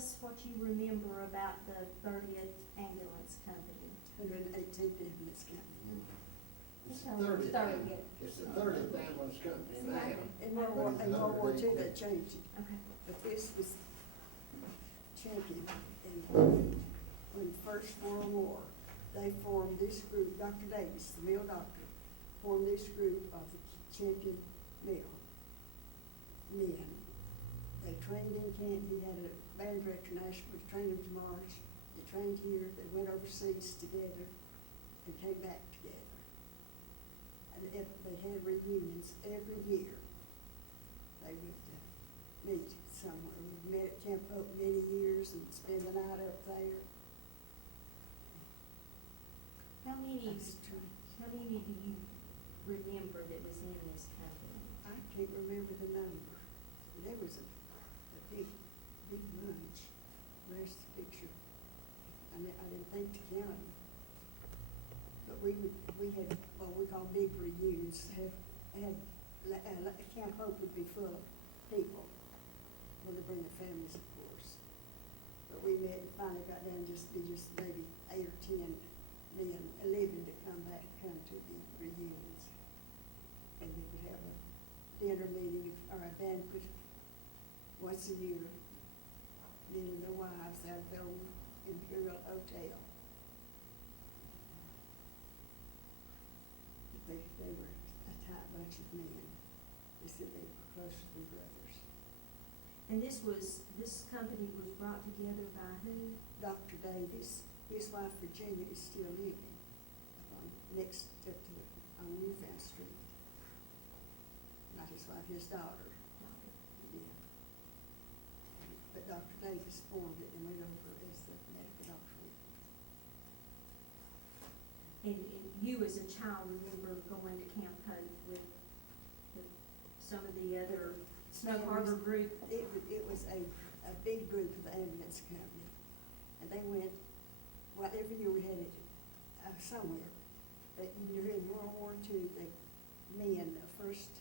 us what you remember about the 30th Ambulance Company. 118th Ambulance Company. It's Tell them 30th. It's the 30th ambulance company now. In World War II, they changed it. Okay. But this was champion in the First World War. They formed this group, Dr. Davis, the male doctor, formed this group of the champion male men. They trained in Canton. He had a band director national, but trained them to march. They trained here. They went overseas together and came back together. And they had reunions every year. They would meet somewhere. We met at Camp Hope many years and spend the night up there. How many I do you remember that was in this company? can't remember the number. There was a big bunch. There's the picture. I didn't think to count them. But we had what we call big reunions. Camp Hope would be full of people. Well, they bring their families, of course. But we met and finally got down just maybe 8 or 10 men, 11 to come to the reunions. And we would have a dinner meeting or a banquet once a year. Men and their wives out of the old Imperial Hotel. They were a tight bunch of men. They said they were closer than brothers. And this company was brought together by who? Dr. Davis, his wife Virginia is still living next up to on Newfound Street. Not his wife, his daughter. Yeah. But Dr. Davis formed it and went over as the medical doctor. And you as a child remember going to Camp Hope with some of the other Snow Harbor group? It was a big group of the ambulance company. And they went, well, every year we had it somewhere. But during World War II, the first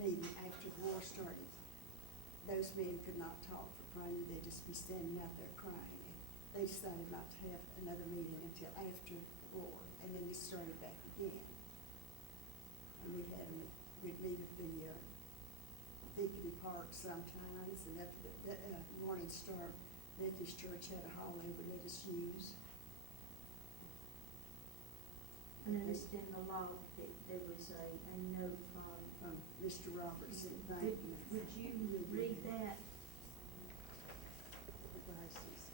meeting after the war started, those men could not talk for crying. They'd just be standing out there crying. And they decided not to have another meeting until after the war. And then it started back again. And we'd meet at the Pickety Park sometimes, and up the Morning Star Methodist Church had a hall they would let us use. I noticed in the log that there was a note from Mr. Robertson, thank you. Would you read that? Devices.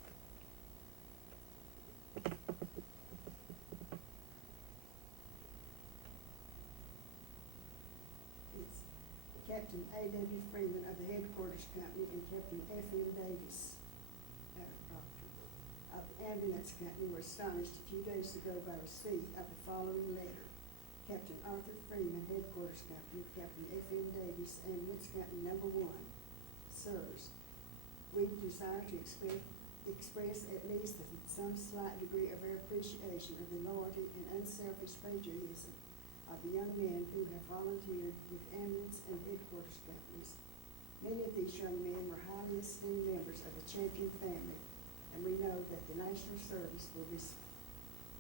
It's Captain A.W. Freeman of the Headquarters Company and Captain F.M. Davis, doctor, of the Ambulance Company were astonished a few days ago by receipt of the following letter. Captain Arthur Freeman, Headquarters Company, Captain F.M. Davis, Ambulance Company Number 1. Sirs, we desire to express at least some slight degree of our appreciation of the loyalty and unselfish patriotism of the young men who have volunteered with ambulance and headquarters companies. Many of these young men were highly esteemed members of the Champion family, and we know that the national service will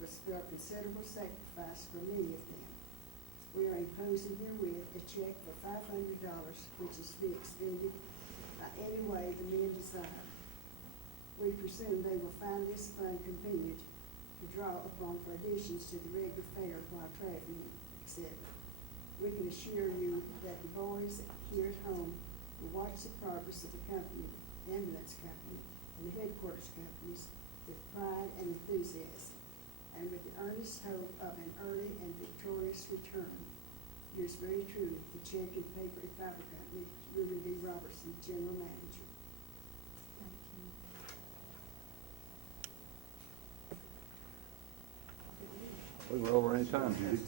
spell considerable sacrifice for many of them. We are enclosing herewith a check for $500, which is to be expended by any way the men desire. We presume they will find this fund convenient to draw upon for additions to the regular fare while traveling, etc. We can assure you that the boys here at home will watch the progress of the company, the ambulance company, and the headquarters companies with pride and enthusiasm, and with the earnest hope of an early and victorious return. Yours very truly, the Champion Paper and Fiber Company, Ruben B. Robertson, General Manager. Thank you. We were over any time, Judy.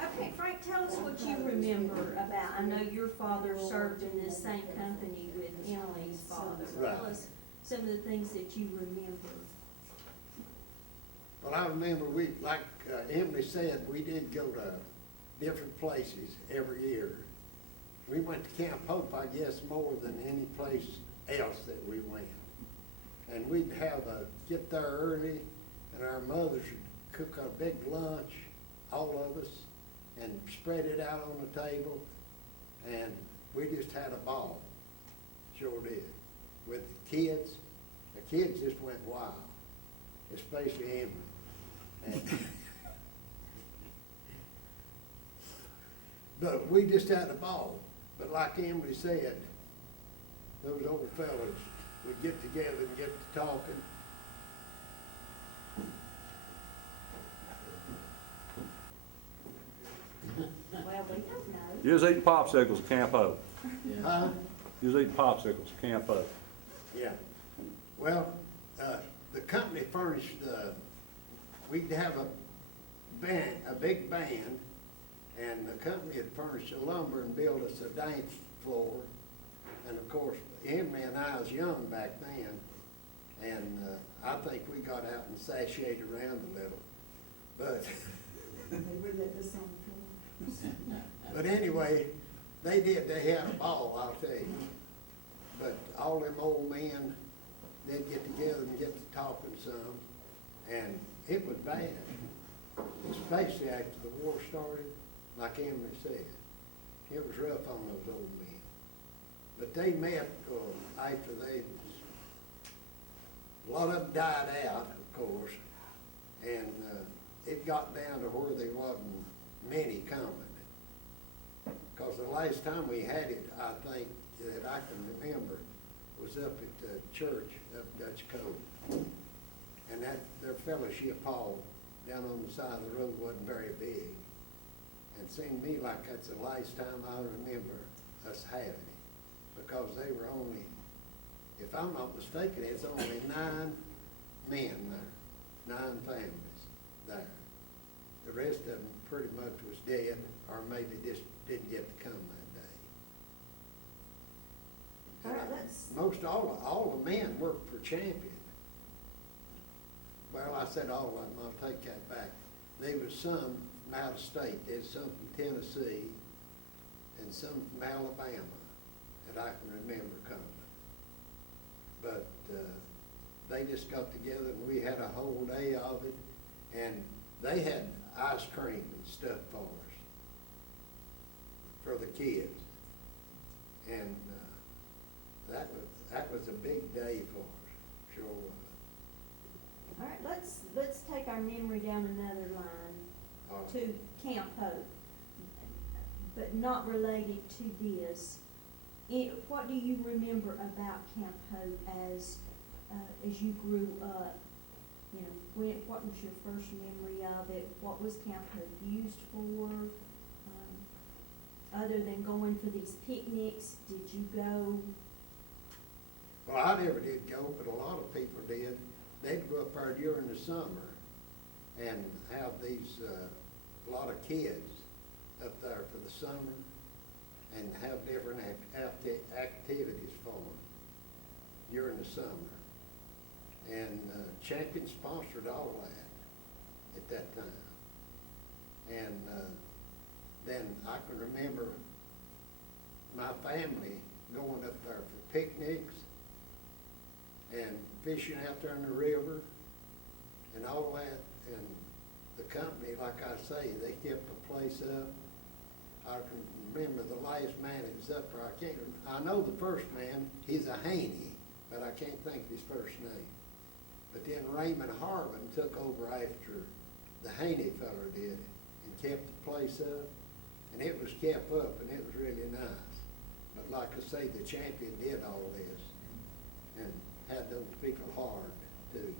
Okay, Frank, tell us what you remember about, I know your father served in this same company with Emily's father. Right. Tell us some of the things that you remember. Well, I remember like Emily said, we did go to different places every year. we went to Camp Hope, I guess, more than any place else that we went. And we'd get there early, and our mothers would cook our big lunch, all of us, and spread it out on the table, and we just had a ball, sure did. With the kids just went wild, especially Emily. And but we just had a ball. But like Emily said, those old fellas would get together and get to talking. Well, we don't know. You was eating popsicles at Camp Hope. Huh? You was eating popsicles at Camp Hope. Yeah. Well, the company furnished, we'd have a big band, and the company had furnished the lumber and built us a dance floor. And of course, Emily and I was young back then, and I think we got out and sashayed around a little. But They would let us on the floor. But anyway, they had a ball, I'll tell you. But all them old men, they'd get together and get to talking some, and it was bad, especially after the war started, like Emily said. It was rough on those old men. But they met after a lot of them died out, of course, and it got down to where there wasn't many coming. Because the last time we had it, I think, that I can remember, was up at the church up Dutch Cove. And their fellowship hall down on the side of the road wasn't very big. And seemed to me like that's the last time I remember us having it. Because they were only, if I'm not mistaken, it's only 9 men there, 9 families there. The rest of them pretty much was dead, or maybe just didn't get to come that day. All right, And let's- most all the men worked for Champion. Well, I said all of them, I'll take that back. There was some from out of state, there's some from Tennessee, and some from Alabama that I can remember coming. But they just got together and we had a whole day of it, and they had ice cream and stuff for us, for the kids. And that was a big day for us, sure was. All right, let's take our memory down another line All right. to Camp Hope, but not related to this. What do you remember about Camp Hope as you grew up? You know, what was your first memory of it? What was Camp Hope used for? Other than going for these picnics, did you go? Well, I never did go, but a lot of people did. They'd go up there during the summer and have these, a lot of kids up there for the summer and have different activities for them during the summer. And Champion sponsored all that at that time. And then I can remember my family going up there for picnics and fishing out there in the river and all that. And the company, like I say, they kept the place up. I can remember the last man that was up there. I know the first man, he's a Haney, but I can't think of his first name. But then Raymond Harmon took over after the Haney feller did and kept the place up. And it was kept up, and it was really nice. But like I say, the Champion did all this and had those people hard to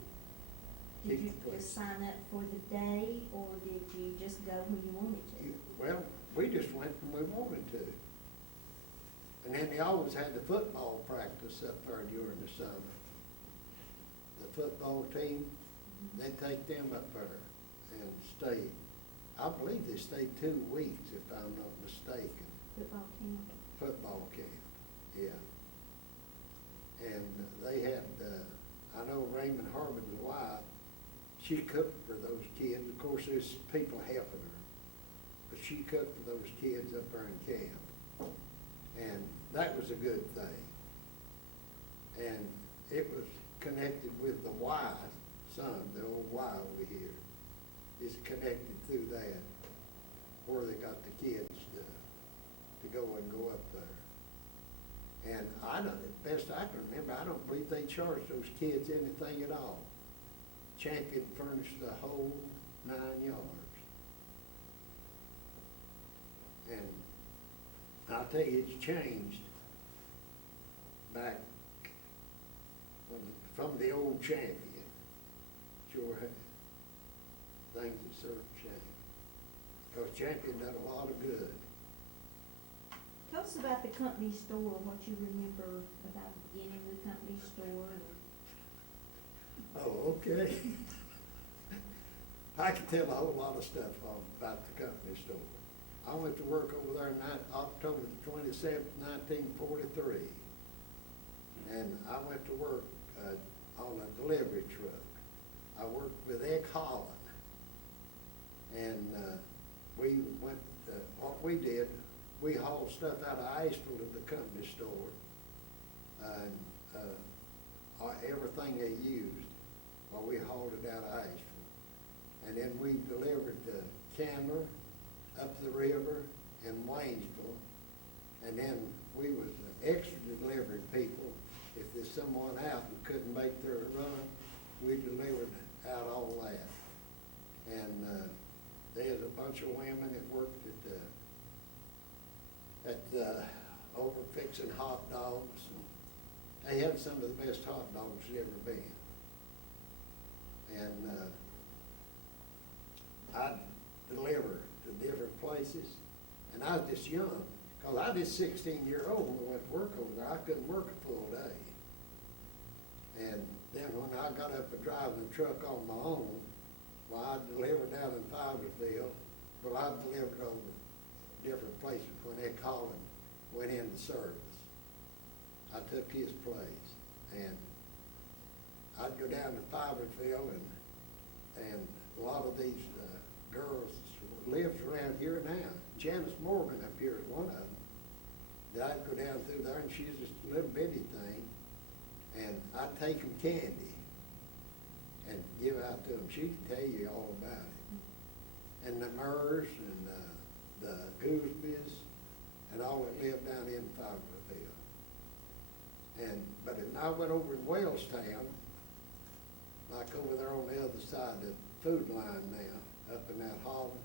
Did you keep the place. just sign up for the day, or did you just go when you wanted to? Well, we just went when we wanted to. And then they always had the football practice up there during the summer. The football team, they'd take them up there and stay. I believe they stayed 2 weeks, if I'm not mistaken. Football camp? Football camp, yeah. And they had, I know Raymond Harmon's wife, she cooked for those kids. Of course, there's people helping her. But she cooked for those kids up there in camp. that was a good thing. And it was connected with the Y, the old Y over here, is connected through that, where they got the kids to go and go up there. And I don't, best I can remember, I don't believe they charged those kids anything at all. Champion furnished the whole 9 yards. And I'll tell you, it's changed back from the old champion. Sure, things have sort of changed. Because champion done a lot of good. Tell us about the company store, what you remember about the beginning of the company store. Oh, okay. I can tell a whole lot of stuff about the company store. I went to work over there October the 27th, 1943. And I went to work on a delivery truck. I worked with Egg Holland. And we went, what we did, we hauled stuff out of Asheville to the company store. And everything they used, well, we hauled it out of Asheville. And then we delivered to Chandler, up the river, in Waynesville. And then we was extra delivery people. If there's someone out and couldn't make their run, we delivered out all that. And there's a bunch of women that worked at over fixing hot dogs. They had some of the best hot dogs that ever been. And I'd deliver to different places. And I was just young, because I was just 16-year-old when I went to work over there. I couldn't work a full day. And then when I got up and driving the truck on my own, well, I delivered down in Fiversville, but I delivered over different places when Ed Collins went into service. I took his place, and I'd go down to Fiversville, and a lot of these girls lives around here now. Janice Morgan up here is one of them. I'd go down through there, and she's just a little bitty thing, and I'd take them candy and give out to them. She could tell you all about it. And the Murs and the Goosebys and all that lived down in Fiverville. But when I went over in Wellstown, like over there on the other side of the food line now, up in that holler,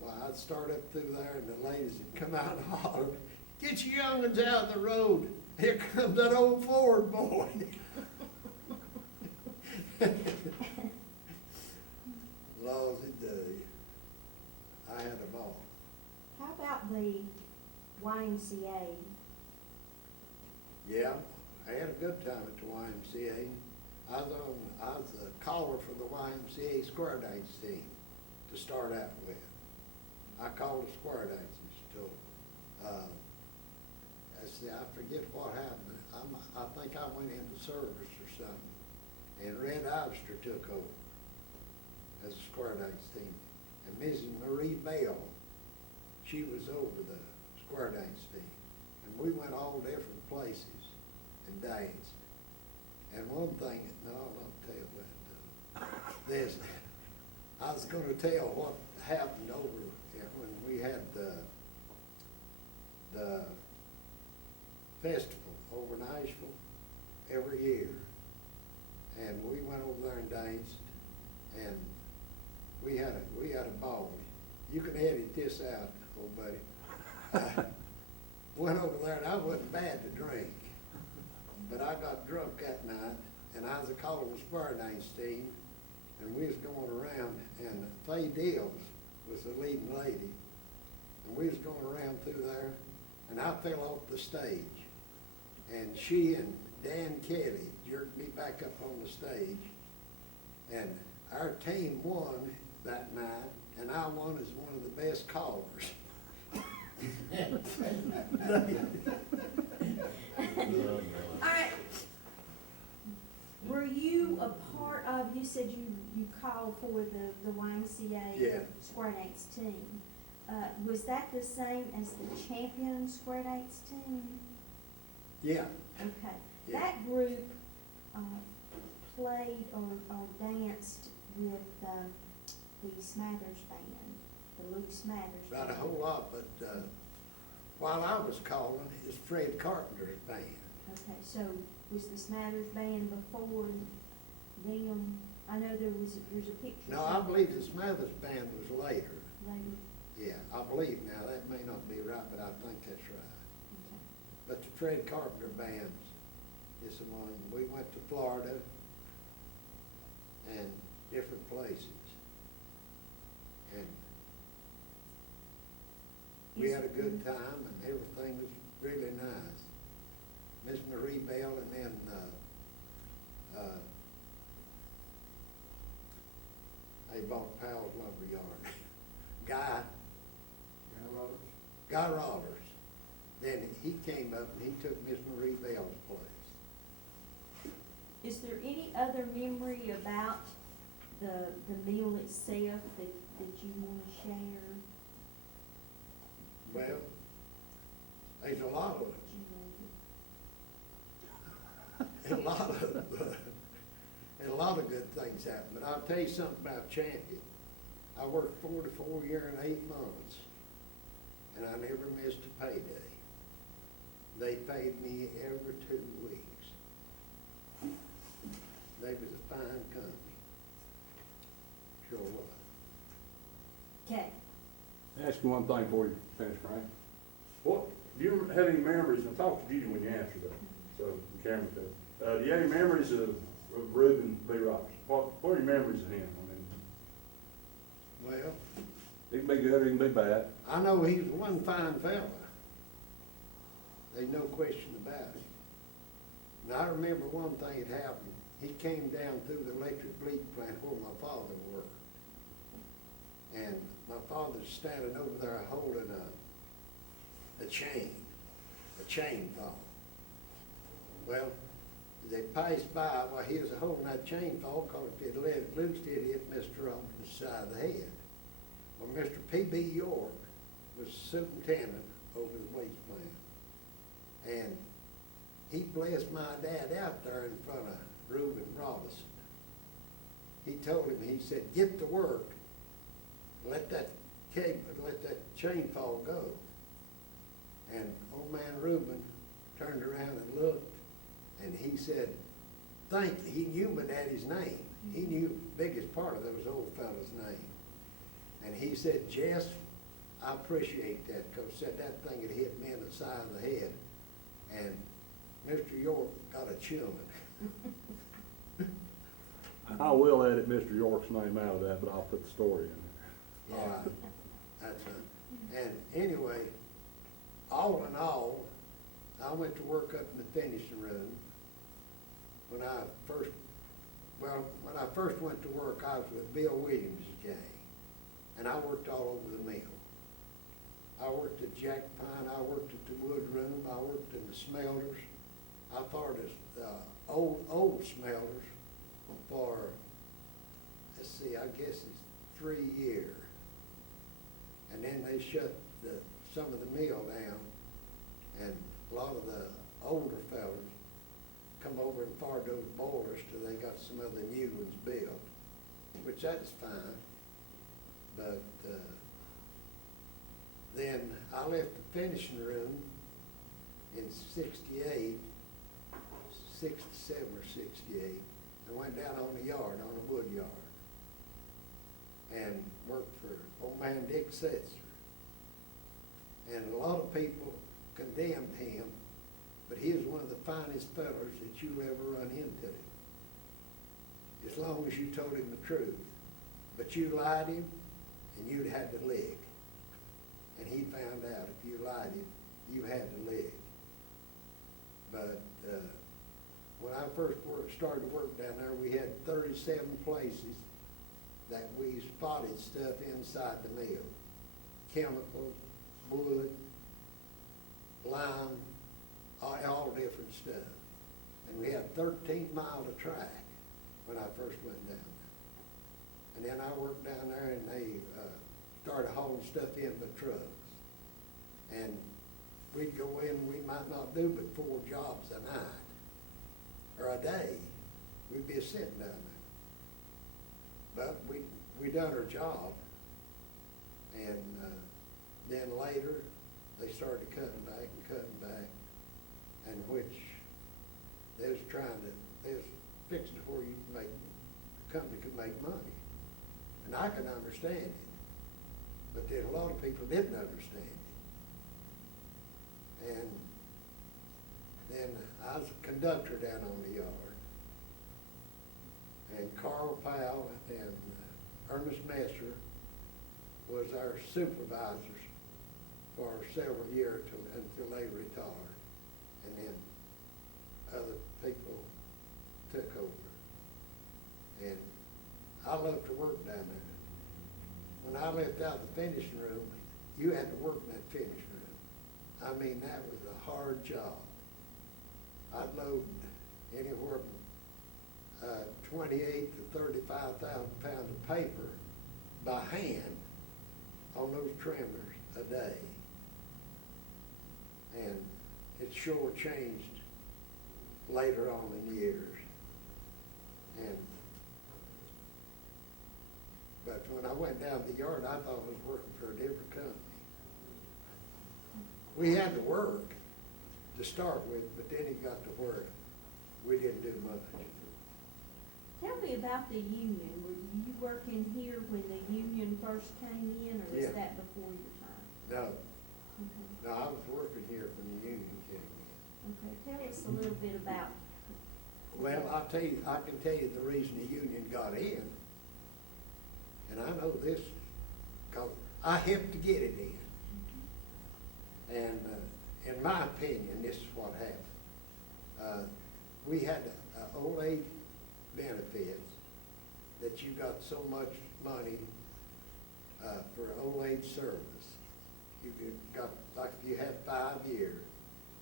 well, I'd start up through there, and the ladies would come out and holler, "Get your young'uns out of the road. Here comes that old Ford boy." Lousy day. I had a ball. How about the YMCA? Yeah, I had a good time at the YMCA. I was a caller for the YMCA square dance team to start out with. I called the square dances till, I forget what happened. I think I went into service or something, and Red Obster took over as a square dance team. And Mrs. Marie Bell, she was over the square dance team. And we went all different places and danced. And one thing, no, I won't tell that. I was going to tell what happened over when we had the festival over in Asheville every year. And we went over there and danced, and we had a ball. You can edit this out, old buddy. Went over there, and I wasn't bad to drink, but I got drunk that night, and I was calling the square dance team, and we was going around, and Faye Dills was the leading lady, and we was going around through there, and I fell off the stage, and she and Dan Kelly jerked me back up on the stage, and our team won that night, and I won as one of the best callers. All right. Were you a part of, you said you called for the YMCA Yeah. square dance team. Was that the same as the champion square dance team? Yeah, Okay. Yeah. That group, played or danced with, the Smathers Band, the Luke Smathers Band. not a whole lot, but, while I was calling, it's Fred Carpenter's band. Okay, so was the Smathers Band before them? I know there's a picture. No, I believe the Smathers band was later. Later, Yeah, I believe now, that may not be right, but I think that's right. okay. But the Fred Carpenter band is the one, we went to Florida and different places. And we had a good time and everything was really nice. Miss Marie Bell and then, they bought Powell's Lumber Yard. Guy Roberts. Then he came up and he took Miss Marie Bell's place. Is there any other memory about the meal itself that you want to share? Well, there's a lot of You know, and a lot of good things happen, but I'll tell you something about Champion. I worked 44 years and 8 months, and I never missed a payday. They paid me every 2 weeks. They was a fine company. Sure was. Okay, Ask you one thing before you finish, Frank. What, do you have any memories, and talk to Judy when you answer that, so the camera does. Do you have any memories of Reuben B. Roberts? What are your memories of him? I mean, Well, he can be good, he can be bad. I know he was one fine fella. There's no question about it. And I remember one thing that happened. He came down through the electric bleach plant where my father worked. And my father's standing over there holding a chainsaw. Well, they passed by while he was holding that chainsaw, because if he'd let it loose, it'd hit Mr. Robinson's side of the head. Well, Mr. P.B. York was superintendent over the waste plant. And he blessed my dad out there in front of Reuben Robinson. He told him, he said, get to work, let that chainsaw go. And old man Reuben turned around and looked, and he said, thank you. He knew my daddy's name. He knew the biggest part of those old fella's name. And he said, Jess, I appreciate that, because said that thing had hit me in the side of the head, and Mr. York got a chilling. I will edit Mr. York's name out of that, but I'll put the story in there. Yeah, that's it. And anyway, all in all, I went to work up in the finishing room. When I first went to work, I was with Bill Williams' gang, and I worked all over the mill. I worked at Jack Pine, I worked at the wood room, I worked in the smelters. I thought as old smelters for, let's see, I guess it's 3 years. And then they shut some of the mill down, and a lot of the older fellas come over and fired those boilers till they got some other new ones built, which that's fine. But then I left the finishing room in 68, 67 or 68, and went down on the yard, on a wood yard, and worked for old man Dick Setzer. And a lot of people condemned him, but he was one of the finest fellas that you'll ever run into, as long as you told him the truth. But you lied him, and you'd had to lick. And he found out if you lied him, you had to lick. But when I first started to work down there, we had 37 places that we spotted stuff inside the mill. Chemicals, wood, lime, all different stuff. And we had 13 miles of track when I first went down there. And then I worked down there, and they started hauling stuff in the trucks. And we'd go in, we might not do but 4 jobs a night, or a day. We'd be sitting down there. But we done our job. And then later, they started cutting back, and which they was fixing to where the company could make money. And I could understand it, but then a lot of people didn't understand it. And then I was a conductor down on the yard, and Carl Powell and Ernest Messer was our supervisors for several years until they retired, and then other people took over. And I loved to work down there. When I left out the finishing room, you had to work in that finishing room. I mean, that was a hard job. I'd load anywhere from 28 to 35,000 pounds of paper by hand on those trimmers a day. And it sure changed later on in years. But when I went down the yard, I thought I was working for a different company. We had to work to start with, but then it got to where we didn't do much. Tell me about the union. Were you working here when the union first came in, or was Yeah. that before your time? No, Okay. no, I was working here when the union came in. Okay, tell us a little bit about. Well, I can tell you the reason the union got in, and I know this, because I helped to get it in. And in my opinion, this is what happened. We had old age benefits that you got so much money for old age service. You got, like if you had 5 years,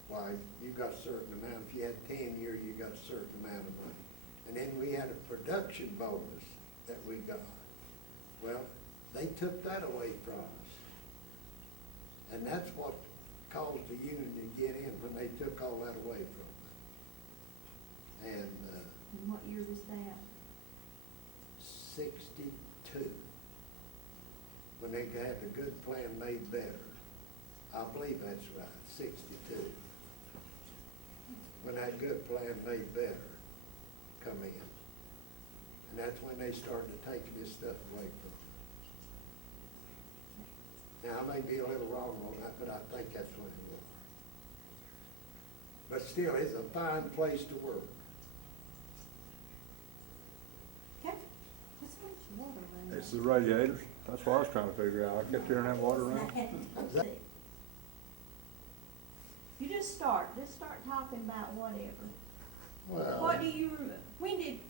why, you got a certain amount. If you had 10 years, you got a certain amount of money. And then we had a production bonus that we got. Well, they took that away from us. And that's what caused the union to get in, when they took all that away from us. And And what year was that? 62, when they had the good plan made better. I believe that's right, 62. When that good plan made better come in. And that's when they started taking this stuff away from us. Now, I may be a little wrong on that, but I think that's what it was. But still, it's a fine place to work. Okay. What's so much water running? It's the radiators. That's what I was trying to figure out. I kept hearing that water running. You just start talking about whatever. Well, What do you, when did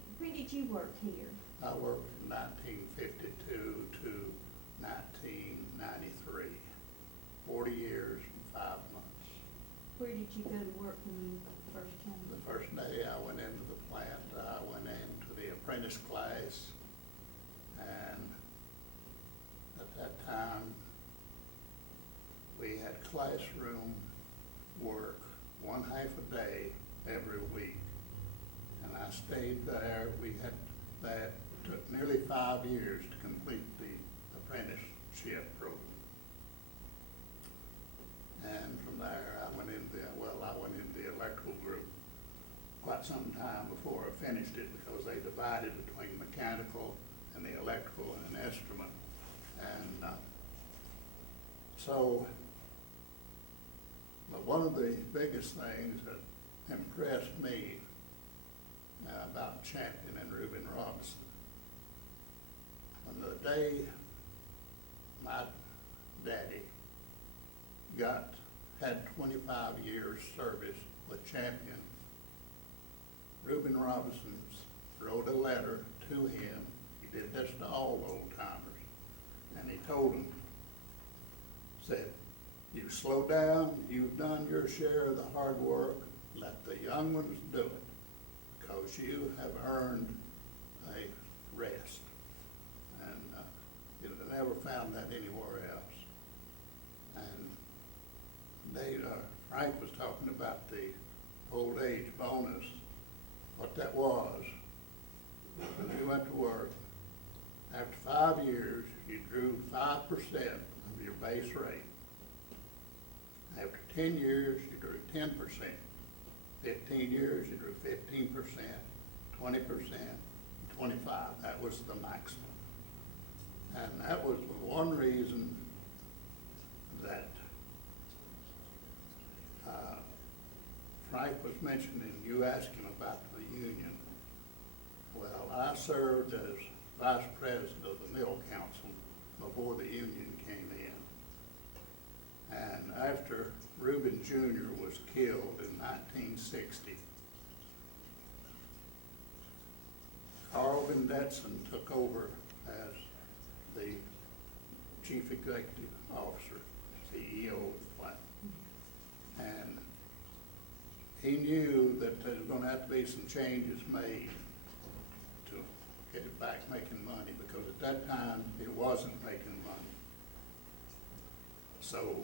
you work here? I worked from 1952 to 1993, 40 years and 5 months. Where did you go to work when you first came? The first day I went into the plant, I went into the apprentice class, and at that time, we had classroom work 1/2 a day every week. And I stayed there. We had that, took nearly 5 years to complete the apprenticeship program. And from there, I went into the electrical group quite some time before I finished it, because they divided between mechanical and the electrical and an instrument. And but one of the biggest things that impressed me about Champion and Reuben Robinson, on the day my daddy had 25 years service with Champion, Reuben Robinson wrote a letter to him. He did this to all old timers, and he told him, said, "You slow down, you've done your share of the hard work, let the young ones do it, because you have earned a rest." And never found that anywhere else. And Frank was talking about the old age bonus, what that was. When you went to work, after 5 years, you drew 5% of your base rate. After 10 years, you drew 10%. 15 years, you drew 15%, 20%, 25%. That was the maximum. And that was the one reason that Frank was mentioning, you asked him about the union. Well, I served as vice president of the mill council before the union came in. And after Reuben Jr. was killed in 1960, Carl Vendetson took over as the chief executive officer, CEO of the plant. And he knew that there was going to have to be some changes made to get it back making money, because at that time it wasn't making money. So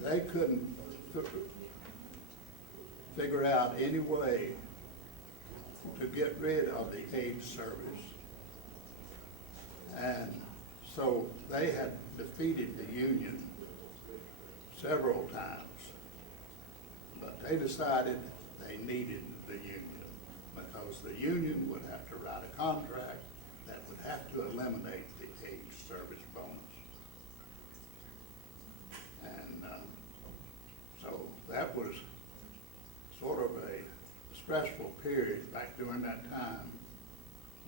they couldn't figure out any way to get rid of the age service. And so they had defeated the union several times. But they decided they needed the union, because the union would have to write a contract that would have to eliminate the age service bonus. And so that was sort of a stressful period back during that time,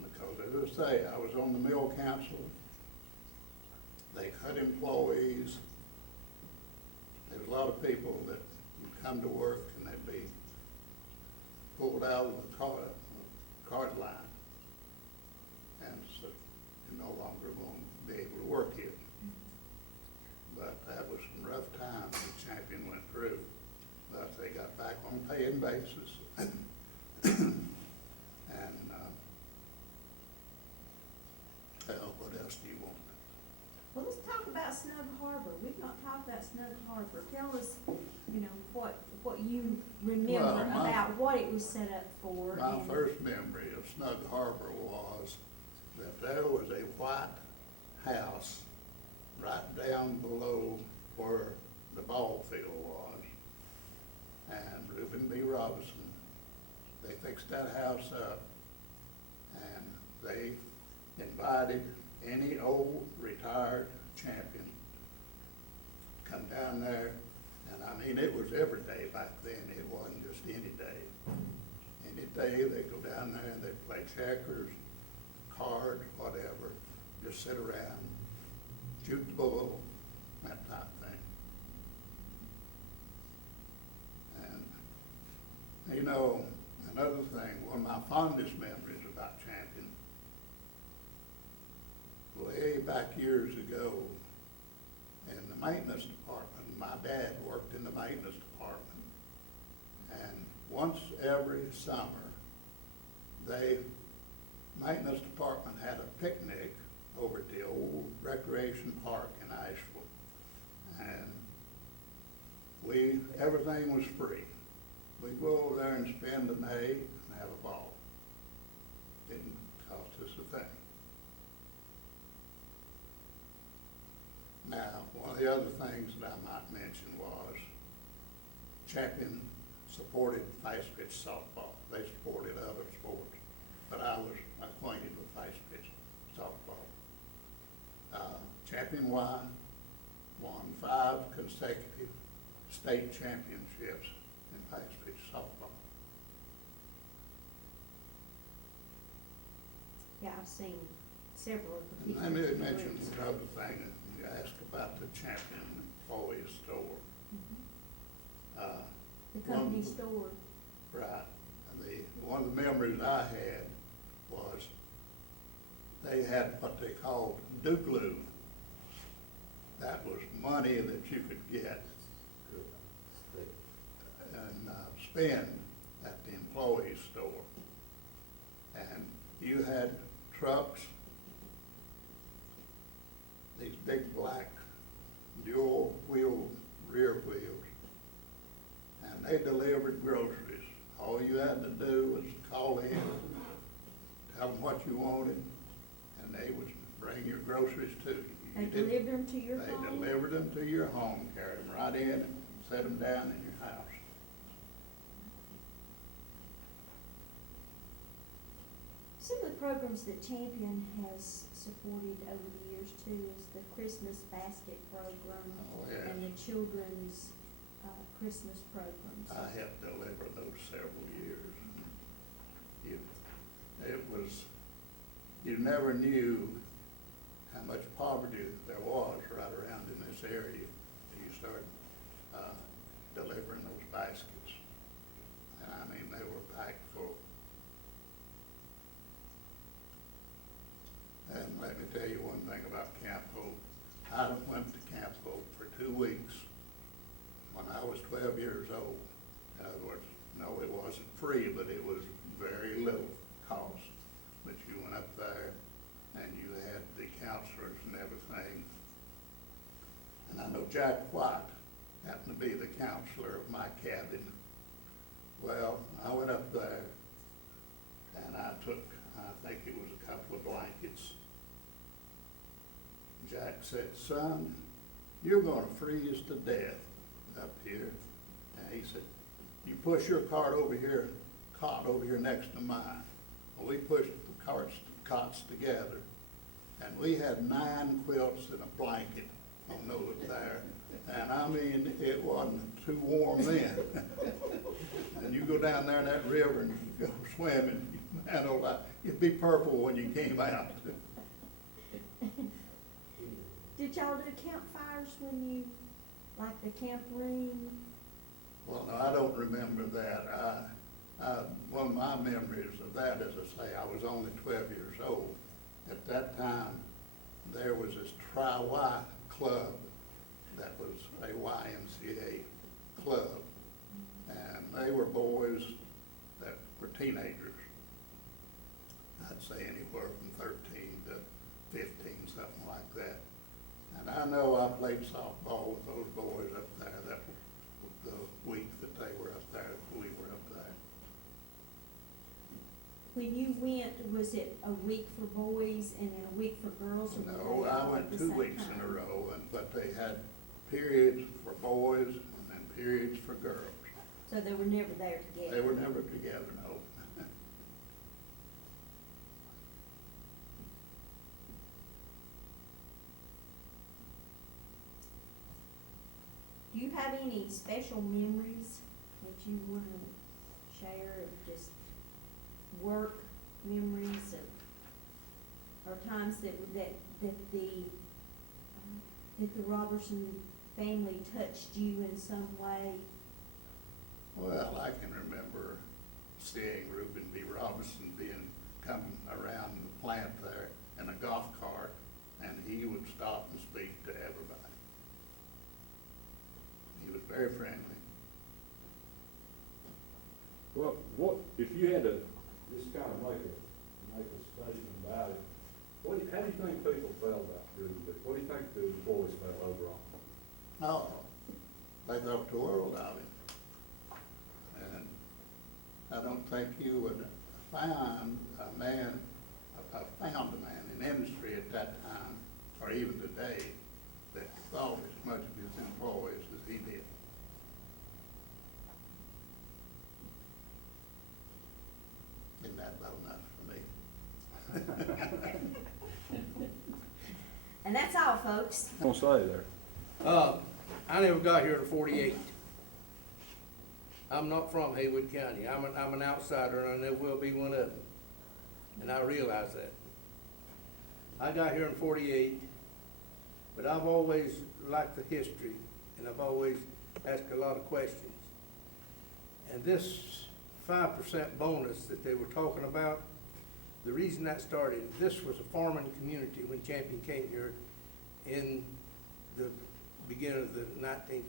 because as I say, I was on the mill council. They cut employees. There was a lot of people that would come to work and they'd be pulled out of the cart line, and so you're no longer going to be able to work here. But that was some rough times the Champion went through. But they got back on a paying basis. And what else do you want? Well, let's talk about Snug Harbor. We've not talked about Snug Harbor. Tell us, you know, what you remember Well, about what it was set up for. My and- first memory of Snug Harbor was that there was a white house right down below where the ball field was. And Reuben B. Robinson, they fixed that house up, and they invited any old retired champion to come down there. And I mean, it was every day back then. It wasn't just any day. Any day they'd go down there and they'd play checkers, cards, whatever, just sit around, shoot the bull, that type of thing. And, you know, another thing, one of my fondest memories about Champion, way back years ago, in the maintenance department, my dad worked in the maintenance department. And once every summer, the maintenance department had a picnic over at the old recreation park in Asheville. And everything was free. We'd go over there and spend the day and have a ball. Didn't cost us a thing. Now, one of the other things that I might mention was Champion supported fast pitch softball. They supported other sports, but I was acquainted with fast pitch softball. Champion Y won 5 consecutive state championships in fast pitch softball. Yeah, I've seen several of the And pictures. let me mention another thing that you asked about the Champion employee store. The company one- store. Right. One of the memories I had was they had what they called do-glue. That was money that you could get and spend at the employee store. And you had trucks wheel, rear wheels, and they delivered groceries. All you had to do was call in, tell them what you wanted, and they would bring your groceries to you. They You didn't- delivered them to your They home? delivered them to your home, carried them right in, and set them down in your house. Some of the programs that Champion has supported over the years too is the Christmas basket program Oh, yeah. and the children's, Christmas programs. I helped deliver those several years. It was, you never knew how much poverty there was right around in this area till you started delivering those baskets. And I mean, they were packed full. And let me tell you one thing about Camp Hope. I done went to Camp Hope for 2 weeks when I was 12 years old. In other words, no, it wasn't free, but it was very little cost. But you went up there and you had the counselors and everything. And I know Jack White happened to be the counselor of my cabin. Well, I went up there and I took, I think it was a couple of blankets. Jack said, "Son, you're gonna freeze to death up here." And he said, "You push your cot over here next to mine." Well, we pushed the cots together, and we had 9 quilts and a blanket on those there. And I mean, it wasn't too warm then. And you go down there in that river and you go swimming, man, oh, it'd be purple when you came out. Did y'all do campfires when you, like the camp room? Well, no, I don't remember that. One of my memories of that, as I say, I was only 12 years old. At that time, there was this Tri-Y club that was a YMCA club. And they were boys that were teenagers. I'd say anywhere from 13 to 15, something like that. And I know I played softball with those boys up there that the week that they were up there, we were up there. When you went, was it a week for boys and then a week for girls? Or were No, they I all went at the 2 same weeks in a time? row, but they had periods for boys and then periods for girls. So they were never there together? They were never together, no. Do you have any special memories that you want to share of just work memories or times that the Robertson family touched you in some way? Well, I can remember seeing Reuben B. Robinson coming around the plant there in a golf cart, and he would stop and speak to everybody. He was very friendly. Well, what, if you had to just kind of make a statement about it, how do you think people felt about Ruby? What do you think the employees felt overall? Oh, they thought the world of him. And I don't think you would find a man in industry at that time, or even today, that thought as much of his employees as he did. Isn't that about enough for me? And that's all, folks. I'm gonna say there. I never got here in 48. I'm not from Haywood County. I'm an outsider, and I never will be one of them. And I realize that. I got here in 48, but I've always liked the history, and I've always asked a lot of questions. And this 5% bonus that they were talking about, the reason that started, this was a farming community when Champion came here in the beginning of the 1900s.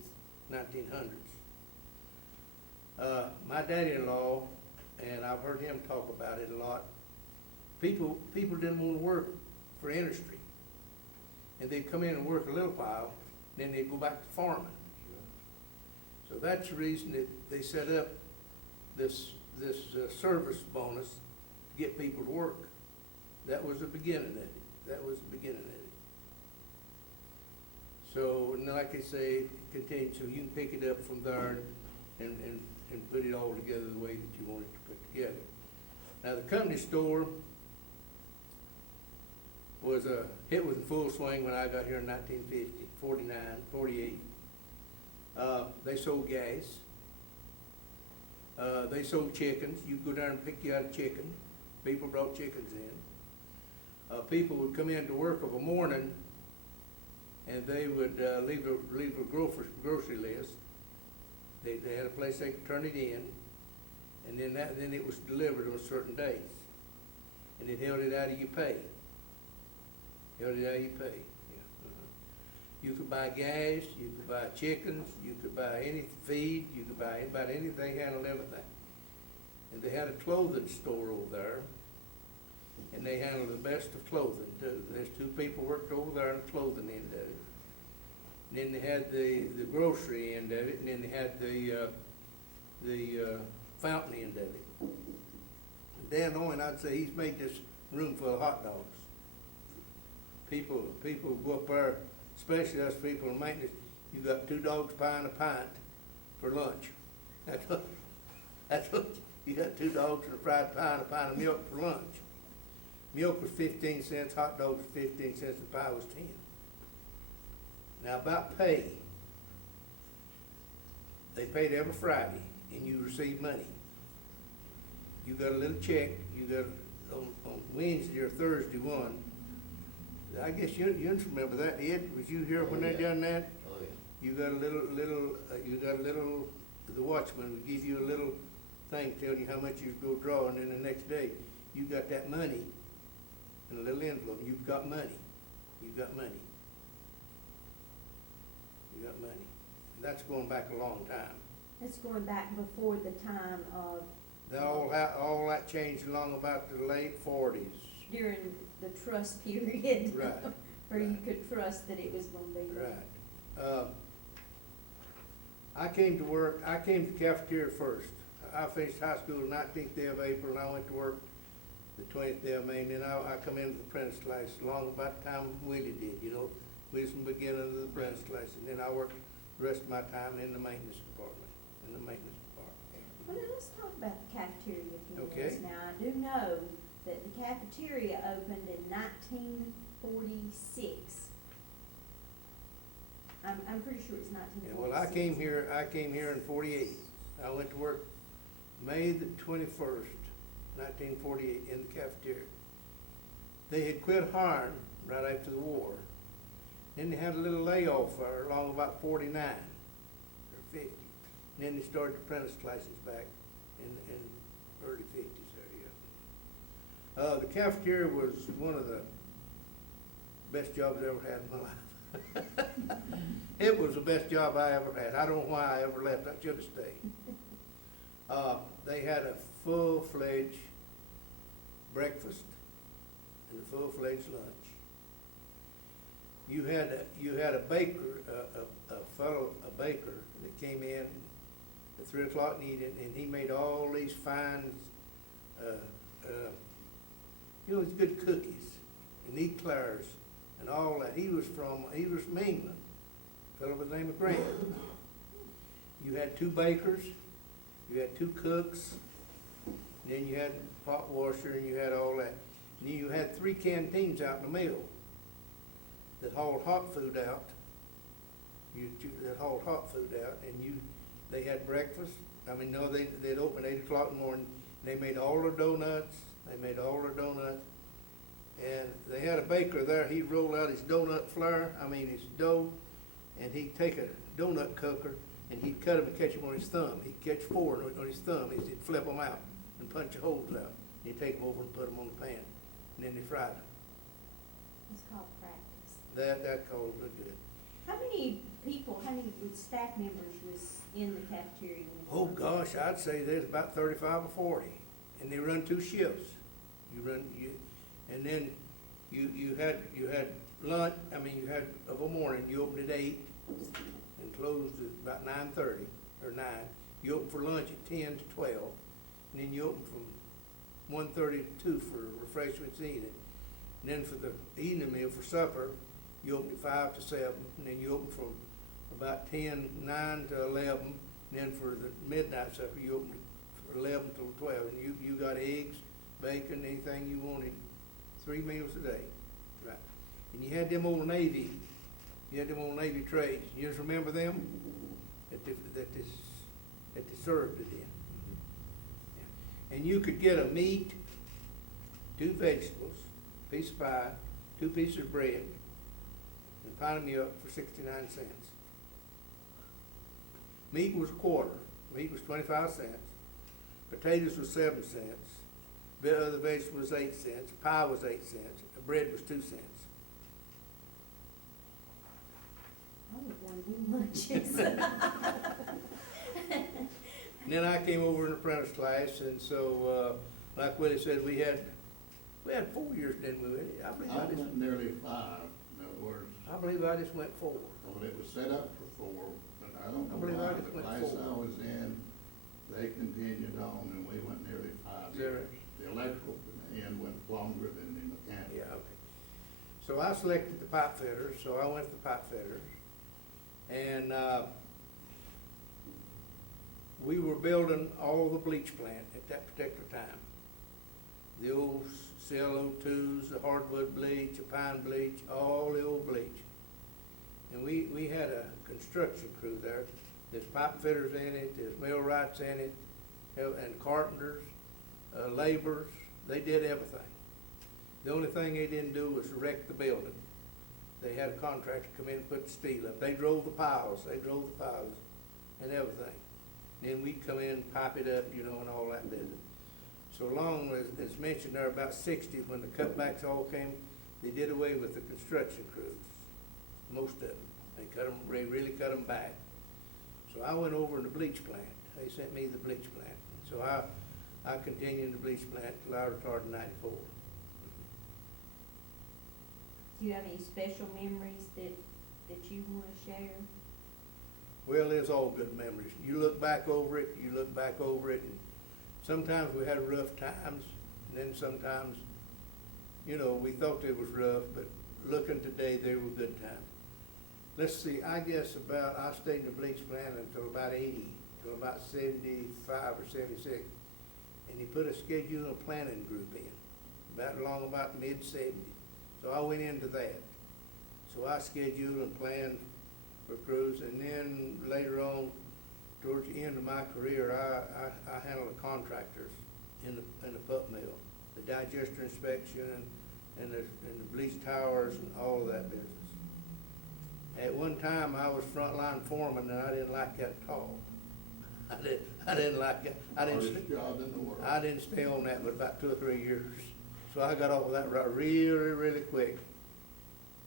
My daddy-in-law, and I've heard him talk about it a lot, people didn't want to work for industry. And they'd come in and work a little while, then they'd go back to farming. So that's the reason that they set up this service bonus to get people to work. That was the beginning of it. That was the beginning of it. So, and like I say, it continued, so you can pick it up from there and put it all together the way that you want it to put together. Now, the company store was it was in full swing when I got here in 1950, 49, 48. They sold gas. They sold chickens. You could go down and pick you out a chicken. People brought chickens in. People would come in to work of a morning, and they would leave a grocery list. They had a place they could turn it in, and then it was delivered on certain days, and it held it out of your pay. Held it out of your pay. Yeah. You could buy gas, you could buy chickens, you could buy any feed, you could buy about anything, handled everything. And they had a clothing store over there, and they handled the best of clothing too. There's two people worked over there on the clothing end of it. And then they had the grocery end of it, and then they had the fountain end of it. Dan Owen, I'd say he's made this room full of hot dogs. People go up there, especially us people in maintenance, you got 2 dogs buying a pint for lunch. That's what you got, 2 dogs and a fried pie and a pint of milk for lunch. Milk was 15 cents, hot dogs was 15 cents, and pie was 10. Now about pay, they paid every Friday, and you received money. You got a little check, you got on Wednesday or Thursday one. I guess you remember that, Ed? Was you here when they done that? Oh, yeah. You got a little, the watchman would give you a little thing telling you how much you go draw, and then the next day, you got that money in a little envelope. You've got money. You've got money. You got money. And that's going back a long time. That's going back before the time of. All that changed along about the late 40s. During the trust period. Right. Where you Right. could trust that it was gonna be. Right. I came to the cafeteria first. I finished high school the 19th day of April, and I went to work the 20th day of May, and then I come into the apprentice class along about the time Willie did, you know. We was in the beginning of the apprentice class, and then I worked the rest of my time in the maintenance department, Well, now let's talk about the cafeteria a few Okay. minutes. Now, I do know that the cafeteria opened in 1946. I'm pretty sure it's Yeah, 1946. well, I came here in 48. I went to work May the 21st, 1948, in the cafeteria. They had quit hiring right after the war. Then they had a little layoff there along about 49 or 50. And then they started the apprentice classes back in early 50s there, yeah. The cafeteria was one of the best jobs I ever had in my life. It was the best job I ever had. I don't know why I ever left. I should have stayed. They had a full-fledged breakfast and a full-fledged lunch. You had a baker, a baker that came in at 3 o'clock in the evening, and he made all these fine, these good cookies and eclairs and all that. He was from England, a fellow by the name of Grant. You had 2 bakers, you had 2 cooks, and then you had pot washer, and you had all that. And then you had 3 canteens out in the mill that hauled hot food out. That hauled hot food out, and they had breakfast. I mean, no, they'd open 8 o'clock in the morning. They made all their donuts. And they had a baker there. He'd roll out his donut flour, his dough, and he'd take a donut cooker and he'd cut them and catch them on his thumb. He'd catch 4 on his thumb. He'd flip them out and punch the holes out. He'd take them over and put them on the pan, and then they fried them. It's called practice. That called it good. How many staff members was in the cafeteria? Oh, gosh, I'd say there's about 35 or 40, and they run 2 shifts. And then you had lunch, you had of a morning, you opened at 8, and closed at about 9:30 or 9. You open for lunch at 10 to 12, and then you open from 1:30 to 2 for refreshments and eating. And then for the evening meal, for supper, you open at 5 to 7, and then you open from about 9 to 11, and then for the midnight supper, you open from 11 till 12, and you got eggs, bacon, anything you wanted, 3 meals a day. Right. And you had them old Navy trays. You just remember them? That they served it in. And you could get a meat, 2 vegetables, piece of pie, 2 pieces of bread, and a pint of milk for 69 cents. Meat was a quarter. Meat was 25 cents. Potatoes was 7 cents. Bit of the vegetable was 8 cents. Pie was 8 cents. Bread was 2 cents. I don't want to do lunches. And then I came over in apprentice class, and so, like Willie said, we had 4 years, didn't we, Willie? I believe I I just, went nearly 5, in other words, I believe I just went 4. well, it was set up for 4, but I don't I know believe why. I just The went class 4. I was in, they continued on, and we went nearly 5 Is that years. right? The electrical end went longer than the mechanical. Yeah, okay. So I selected the pipe fitters, so I went to the pipe fitters. And, we were building all the bleach plant at that particular time. The old CLO2s, the hardwood bleach, the pine bleach, all the old bleach. And we had a construction crew there. There's pipe fitters in it, there's millwrights in it, and carpenters, laborers. They did everything. The only thing they didn't do was erect the building. They had a contractor come in and put the steel up. They drove the piles and everything. Then we'd come in, pipe it up, you know, and all that business. So long as mentioned there, about 60, when the cutbacks all came, they did away with the construction crews, most of them. They really cut them back. So I went over in the bleach plant. They sent me the bleach plant. So I continued in the bleach plant till I retired in 94. Do you have any special memories that you want to share? Well, there's all good memories. You look back over it, and sometimes we had rough times, and then sometimes, you know, we thought they was rough, but looking today, they were good times. Let's see, I guess I stayed in the bleach plant until about 80, till about 75 or 76. And he put a schedule and planning group in, about mid-70s. So I went into that. So I scheduled and planned for crews, and then later on, towards the end of my career, I handled the contractors in the pulp mill, the digester inspection and the bleach towers and all of that business. At one time, I was frontline foreman, and I didn't like that at all. I didn't like it. Hardest job in the world. I didn't stay on that but about 2 or 3 years. So I got off of that really, really quick.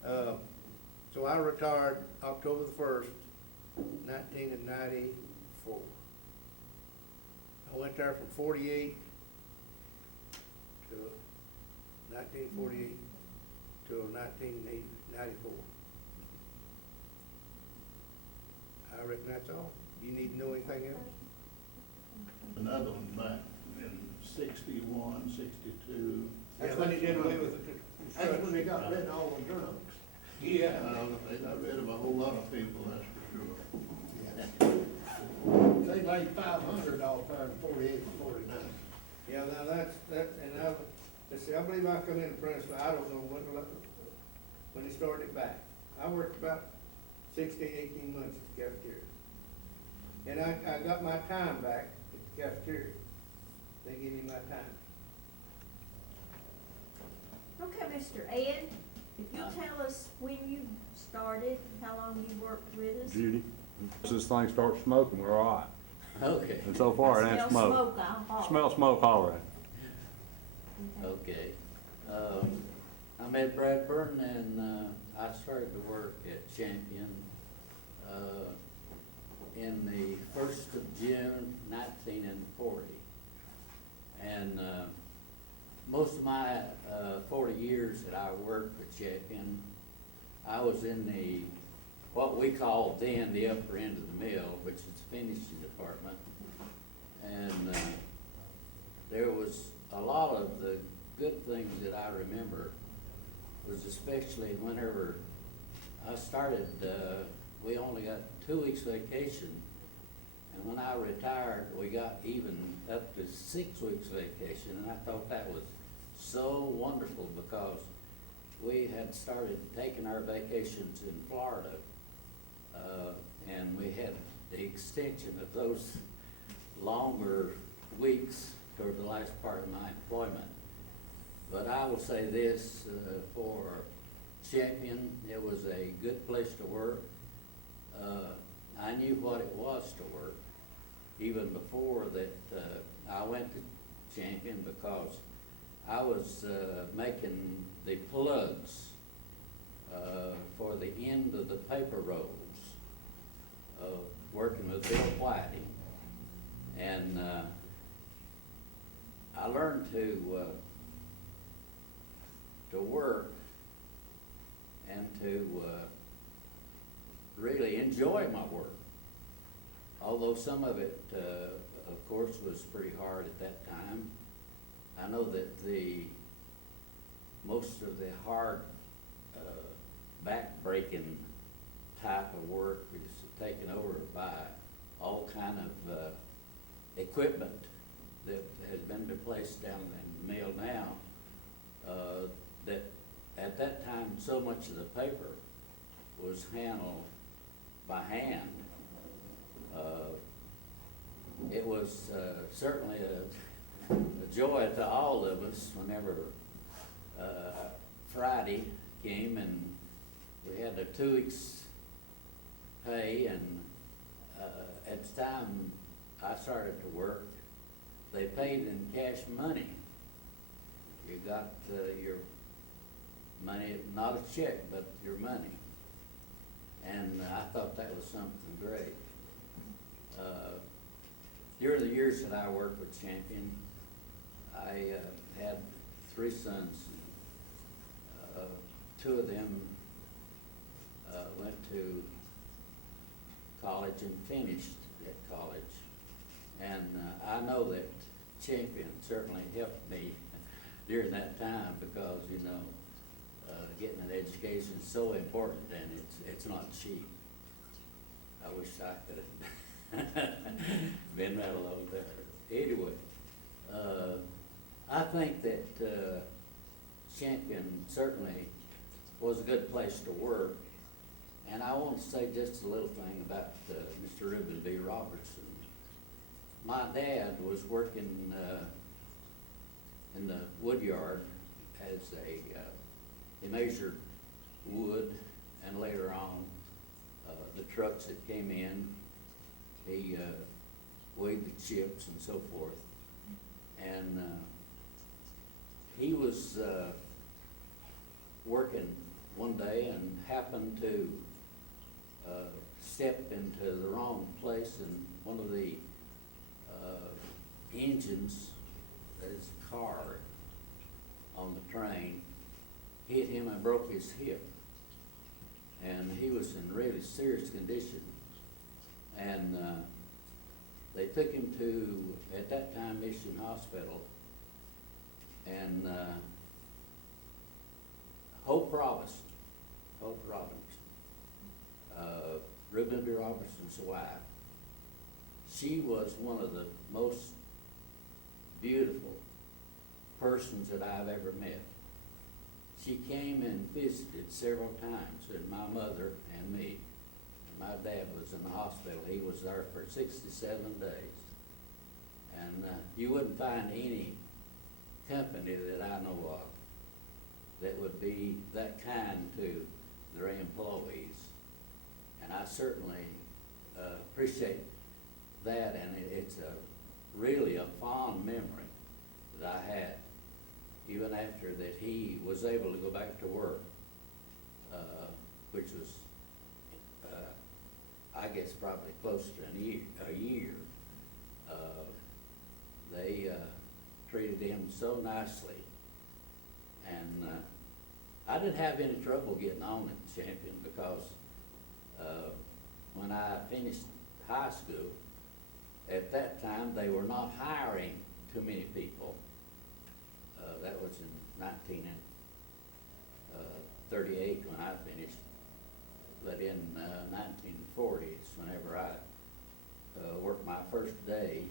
So I retired October the 1st, 1994. I went there from 48 to 1948 till 1994. I reckon that's all. You need to know anything else? Another one back in 61, 62. That's when they did away with the That's when they construction. got rid of all the drunks. Yeah. They got rid of a whole lot of people, that's for sure. They laid 500 off there in 48 and 49. Yeah, now let's see, I believe I come in apprentice, I don't know when they started it back. I worked about 16, 18 months at the cafeteria. And I got my time back at the cafeteria. They gave me my time. Okay, Mr. Ed, if you'll tell us when you started, how long you worked with us. Judy, once this thing starts smoking, we're all right. Okay, And so far, it I ain't smell smoke. smoke, I'll holler. Smell smoke, holler at it. okay. I met Bradburn and, I started to work at Champion, in the 1st of June, 1940. And, most of my, 40 years that I worked with Champion, I was in the what we called then the upper end of the mill, which is the finishing department. And there was a lot of the good things that I remember was especially whenever I started, we only got 2 weeks vacation. And when I retired, we got even up to 6 weeks vacation. And I thought that was so wonderful because we had started taking our vacations in Florida. And we had the extension of those longer weeks toward the last part of my employment. But I will say this, for Champion, it was a good place to work. I knew what it was to work, even before that I went to Champion, because I was making the plugs for the end of the paper rolls, working with Bill Whiting. And I learned to work and to really enjoy my work. Although some of it, of course, was pretty hard at that time. I know that most of the hard, back-breaking type of work is taken over by all kind of equipment that has been replaced down in the mill now, that at that time so much of the paper was handled by hand. It was certainly a joy to all of us whenever Friday came and we had a 2 weeks pay, and at the time I started to work, they paid in cash money. You got your money, not a check, but your money. And I thought that was something great. During the years that I worked with Champion, I had 3 sons. 2 of them went to college and finished at college. And I know that Champion certainly helped me during that time because, you know, getting an education is so important, and it's not cheap. I wish I could have been right along there. Anyway, I think that Champion certainly was a good place to work. And I want to say just a little thing about Mr. Reuben B. Robertson. My dad was working in the wood yard as he measured wood, and later on the trucks that came in, he weighed the chips and so forth. And he was working one day and happened to step into the wrong place, and one of the engines of his car on the train hit him and broke his hip. And he was in really serious condition. And they took him to, at that time, Mission Hospital. And Hope Robinson, Reuben B. Robertson's wife, she was one of the most beautiful persons that I've ever met. She came and visited several times with my mother and me. My dad was in the hospital. He was there for 67 days. And you wouldn't find any company that I know of that would be that kind to their employees. And I certainly appreciate that, and it's really a fond memory that I had, even after that he was able to go back to work, which was, I guess, probably close to a year. They treated him so nicely, and I didn't have any trouble getting on at Champion because when I finished high school, at that time, they were not hiring too many people. That was in 1938 when I finished. But in 1940s, whenever I worked my first day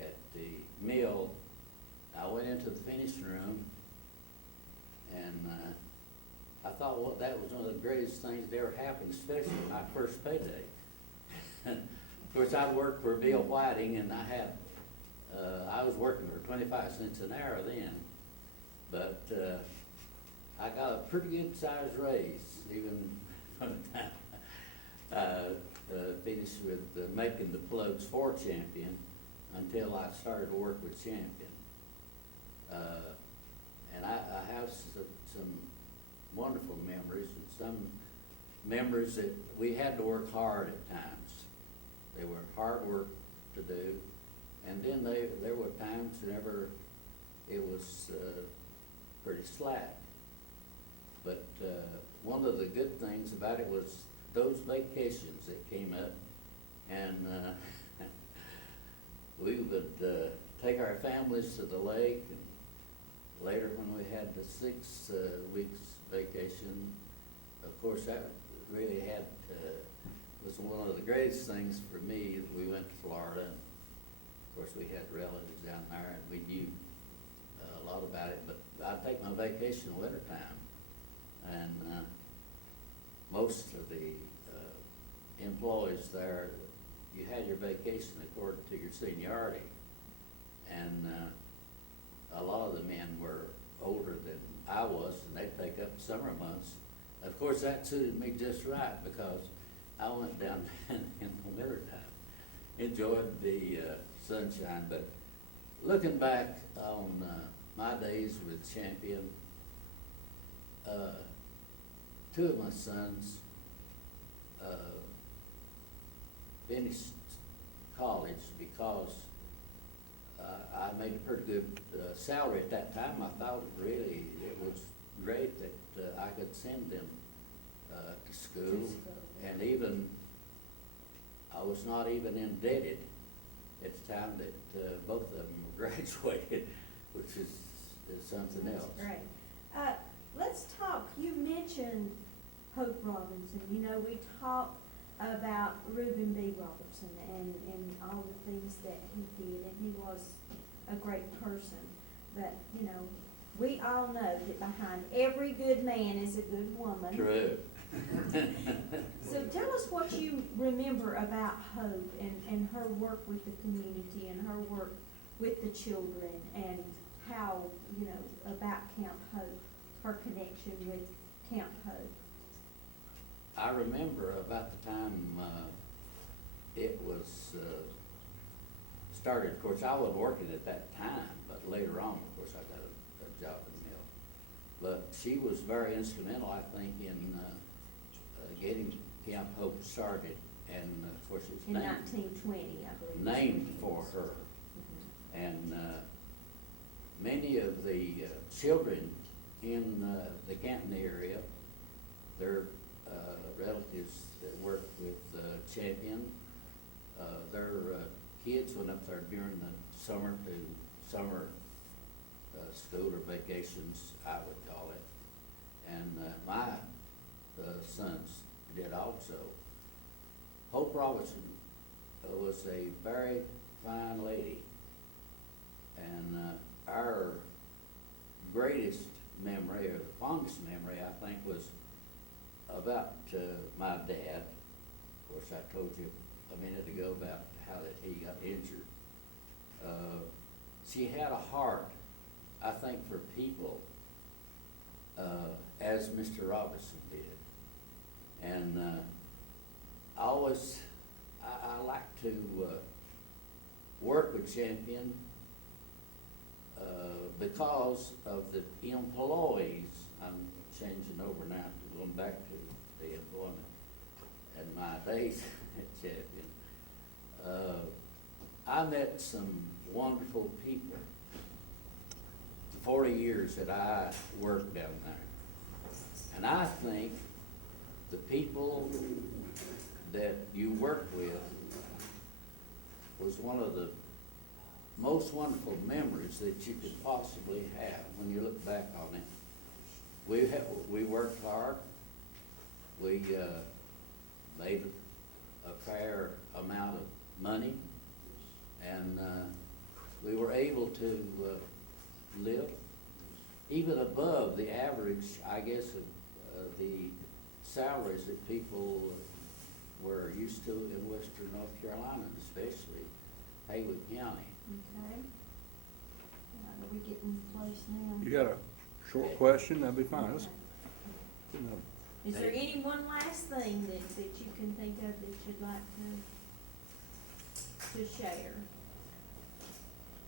at the mill, I went into the finishing room, and I thought, well, that was one of the greatest things that ever happened, especially my first payday. Of course, I worked for Bill Whiting, and I was working for 25 cents an hour then, but I got a pretty good sized raise, even from the time I finished with making the plugs for Champion until I started to work with Champion. And I have some wonderful memories, and some memories that we had to work hard at times. They were hard work to do, and then there were times whenever it was pretty slack. But one of the good things about it was those vacations that came up, and we would take our families to the lake, and later when we had the 6 weeks vacation, of course that really was one of the greatest things for me. We went to Florida, and of course we had relatives down there, and we knew a lot about it. But I'd take my vacation in the wintertime, and most of the employees there, you had your vacation according to your seniority, and a lot of the men were older than I was, and they'd take up the summer months. Of course, that suited me just right, because I went down in the wintertime, enjoyed the sunshine. But looking back on my days with Champion, 2 of my sons finished college because I made a pretty good salary at that time. I thought really it was great that I could send them to school, and even I was not even indebted at the time that both of them were graduated, which is something else. That's great. Let's talk, you mentioned Hope Robinson. You know, we talked about Reuben B. Robertson and all the things that he did, and he was a great person. But, you know, we all know that behind every good man is a good woman. True. So tell us what you remember about Hope and her work with the community and her work with the children, and how, you know, about Camp Hope, her connection with Camp Hope. I remember about the time it was started. Of course, I wasn't working at that time, but later on, of course, I got a job in the mill. But she was very instrumental, I think, in getting Camp Hope started, and of course, it was In 1920, I believe. named for her. And many of the children in the Canton area, their relatives that worked with Champion, their kids went up there during the summer to summer school or vacations, I would call it. And my sons did also. Hope Robinson was a very fine lady, and our greatest memory, or the fondest memory, I think, was about my dad. Of course, I told you a minute ago about how that he got injured. She had a heart, I think, for people, as Mr. Robertson did. And I like to work with Champion because of the employees. I'm changing over now to going back to the employment and my days at Champion. I met some wonderful people the 40 years that I worked down there. And I think the people that you work with was one of the most wonderful memories that you could possibly have when you look back on it. We worked hard. We made a fair amount of money, and we were able to live even above the average, I guess, of the salaries that people were used to in western North Carolina, especially Haywood County. Okay. Are we getting close now? You got a short question, that'd be fine. Let's- Is there any one last thing that you can think of that you'd like to share?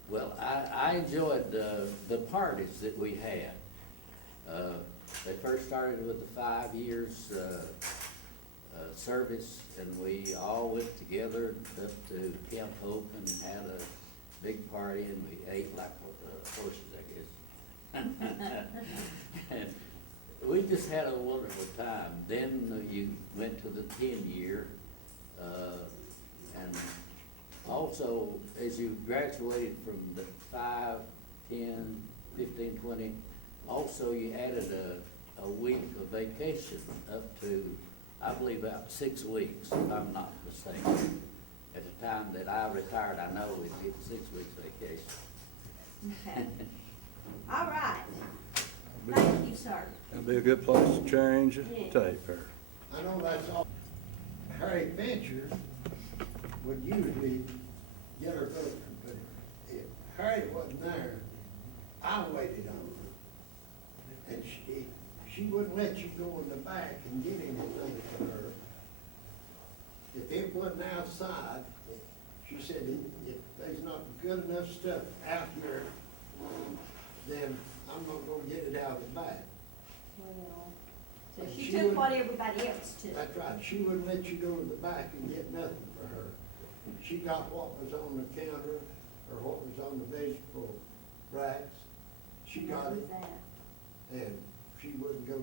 Well, I enjoyed the parties that we had. They first started with the 5 years service, and we all went together up to Camp Hope and had a big party, and we ate like horses, I guess. And we just had a wonderful time. Then you went to the 10-year, and also as you graduated from the 5, 10, 15, 20, also you added a week of vacation up to, I believe, about 6 weeks, if I'm not mistaken. At the time that I retired, I know we'd get 6 weeks vacation. Okay. All right. Thank you, sir. That'd be a good place to change the Yeah. tape there. I know that's all. Harry Fincher would usually get her vote, but if Harry wasn't there, I waited on her. And she wouldn't let you go in the back and get anything for her. If it wasn't outside, she said, if there's not good enough stuff out here, then I'm not gonna get it out of the back. Well, so And she she took would- what everybody else took. That's right, she wouldn't let you go in the back and get nothing for her. She got what was on the counter, or what was on the vegetable racks. She And got that was it, that. and she wouldn't go.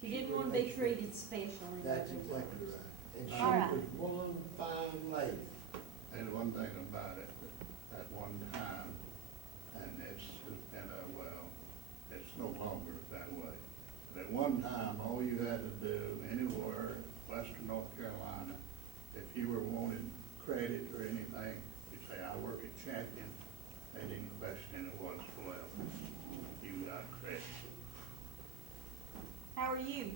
She didn't wouldn't want to be let you- treated special in That's other exactly words. right. And All right. she was one fine lady. And one thing about it, at one time, and it's been it's no longer that way. But at one time, all you had to do anywhere, western North Carolina, if you were wanting credit or anything, you'd say, I work at Champion. They didn't question it whatsoever. You got credit. How are you?